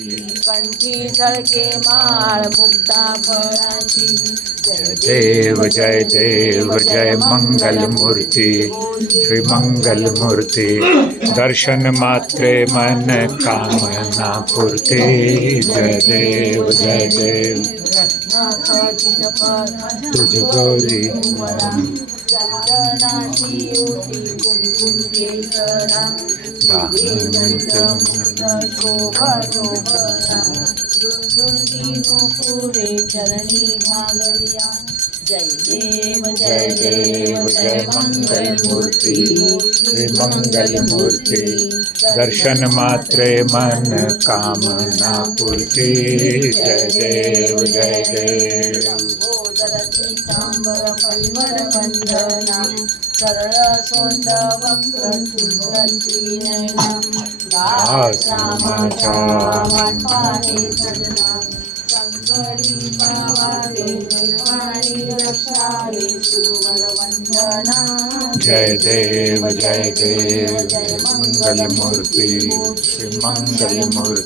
कंठी झळके माळ मुक्ता फळाची. जय देव जय मंगल मूर्ती श्री मंगल मूर्ती. दर्शन मात्रे मन कामना पूर्ती. जय देव जय देव तुझ गौरी चंदनाची ओटी कुंकुम केसरा. शोभा शोभना झुणझुणती नुपुरे चरणी घागरिया. जय देव जय देव जय मंगल मूर्ती श्री मंगल मूर्ती. दर्शन मात्रे मन कामना पूर्ती. जय देव जय देव लंबोदर परिमळ वंदना. सरळ सोंड वक्र चुंबती नयना. दास रामाच्या वाटपाहे सजना. संकटी पावावे निर्वाणी रक्षावे सुरवर वंदना. जय देव जय देव जय मंगल मूर्ती श्री मंगल मूर्ती.